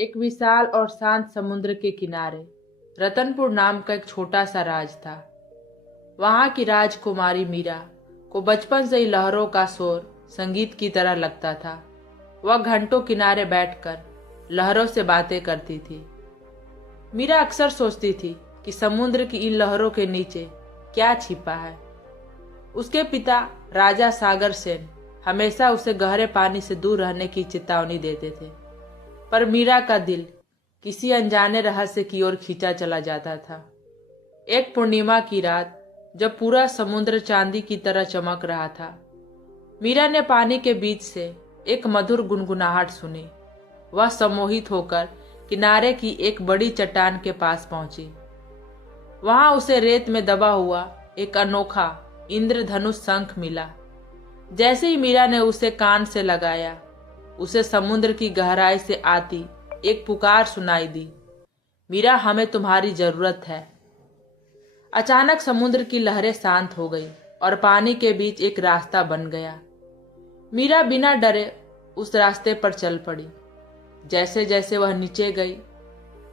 एक विशाल और शांत समुद्र के किनारे रतनपुर नाम का एक छोटा सा राज था। वहां की राजकुमारी मीरा को बचपन से ही लहरों का शोर संगीत की तरह लगता था। वह घंटों किनारे बैठकर लहरों से बातें करती थी। मीरा अक्सर सोचती थी कि समुद्र की इन लहरों के नीचे क्या छिपा है। उसके पिता राजा सागर सेन हमेशा उसे गहरे पानी से दूर रहने की चेतावनी देते थे, पर मीरा का दिल किसी अनजाने रहस्य की ओर खींचा चला जाता था। एक पूर्णिमा की रात जब पूरा समुद्र चांदी की तरह चमक रहा था, मीरा ने पानी के बीच से एक मधुर गुनगुनाहट सुनी। वह सम्मोहित होकर किनारे की एक बड़ी चट्टान के पास पहुंची। वहां उसे रेत में दबा हुआ एक अनोखा इंद्रधनुष शंख मिला। जैसे ही मीरा ने उसे कान से लगाया, उसे समुद्र की गहराई से आती एक पुकार सुनाई दी, मीरा हमें तुम्हारी जरूरत है। अचानक समुद्र की लहरें शांत हो गई और पानी के बीच एक रास्ता बन गया। मीरा बिना डरे उस रास्ते पर चल पड़ी। जैसे जैसे वह नीचे गई,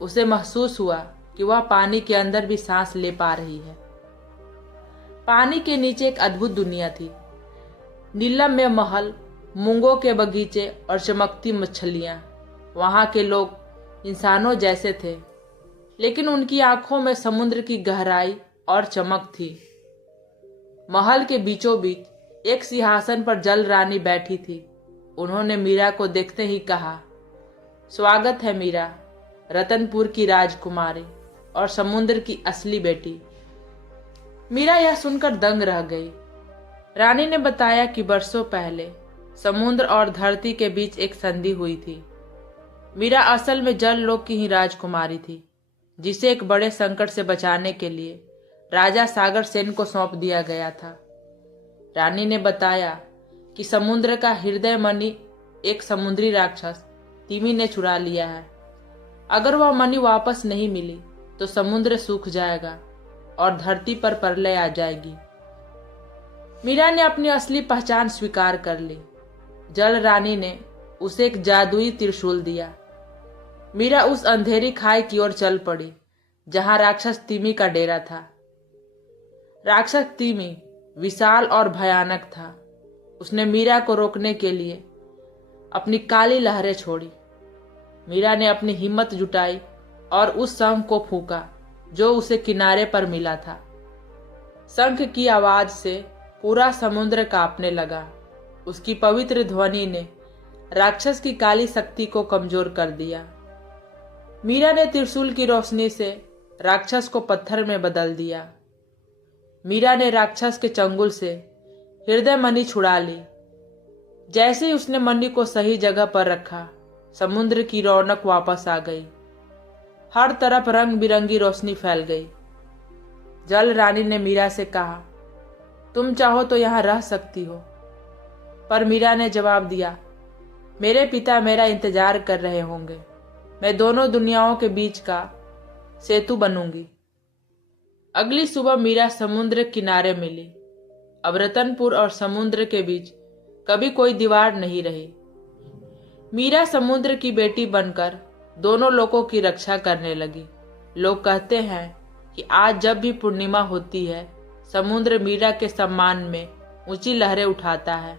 उसे महसूस हुआ कि वह पानी के अंदर भी सांस ले पा रही है। पानी के नीचे एक अद्भुत दुनिया थी। नीलम में महल, मूंगों के बगीचे और चमकती मछलियां। वहां के लोग इंसानों जैसे थे, लेकिन उनकी आंखों में समुद्र की गहराई और चमक थी। महल के बीचों बीच एक सिंहासन पर जल रानी बैठी थी। उन्होंने मीरा को देखते ही कहा, स्वागत है मीरा, रतनपुर की राजकुमारी और समुद्र की असली बेटी। मीरा यह सुनकर दंग रह गई। रानी ने बताया कि बरसों पहले समुद्र और धरती के बीच एक संधि हुई थी। मीरा असल में जल लोक की ही राजकुमारी थी, जिसे एक बड़े संकट से बचाने के लिए राजा सागर सेन को सौंप दिया गया था। रानी ने बताया कि समुद्र का हृदय मणि एक समुद्री राक्षस तिमी ने चुरा लिया है। अगर वह मणि वापस नहीं मिली तो समुद्र सूख जाएगा और धरती पर प्रलय आ जाएगी। मीरा ने अपनी असली पहचान स्वीकार कर ली। जल रानी ने उसे एक जादुई त्रिशूल दिया। मीरा उस अंधेरी खाई की ओर चल पड़ी जहां राक्षस तिमी का डेरा था। राक्षस तिमी विशाल और भयानक था। उसने मीरा को रोकने के लिए अपनी काली लहरें छोड़ी। मीरा ने अपनी हिम्मत जुटाई और उस शंख को फूंका जो उसे किनारे पर मिला था। शंख की आवाज से पूरा समुद्र कांपने लगा। उसकी पवित्र ध्वनि ने राक्षस की काली शक्ति को कमजोर कर दिया। मीरा ने त्रिशूल की रोशनी से राक्षस को पत्थर में बदल दिया। मीरा ने राक्षस के चंगुल से हृदय मणि छुड़ा ली। जैसे ही उसने मणि को सही जगह पर रखा, समुद्र की रौनक वापस आ गई। हर तरफ रंग बिरंगी रोशनी फैल गई। जल रानी ने मीरा से कहा, तुम चाहो तो यहां रह सकती हो। पर मीरा ने जवाब दिया, मेरे पिता मेरा इंतजार कर रहे होंगे। मैं दोनों दुनियाओं के बीच का सेतु बनूंगी। अगली सुबह मीरा समुद्र किनारे मिली। अब रतनपुर और समुद्र के बीच कभी कोई दीवार नहीं रही। मीरा समुद्र की बेटी बनकर दोनों लोगों की रक्षा करने लगी। लोग कहते हैं कि आज जब भी पूर्णिमा होती है, समुद्र मीरा के सम्मान में ऊंची लहरें उठाता है।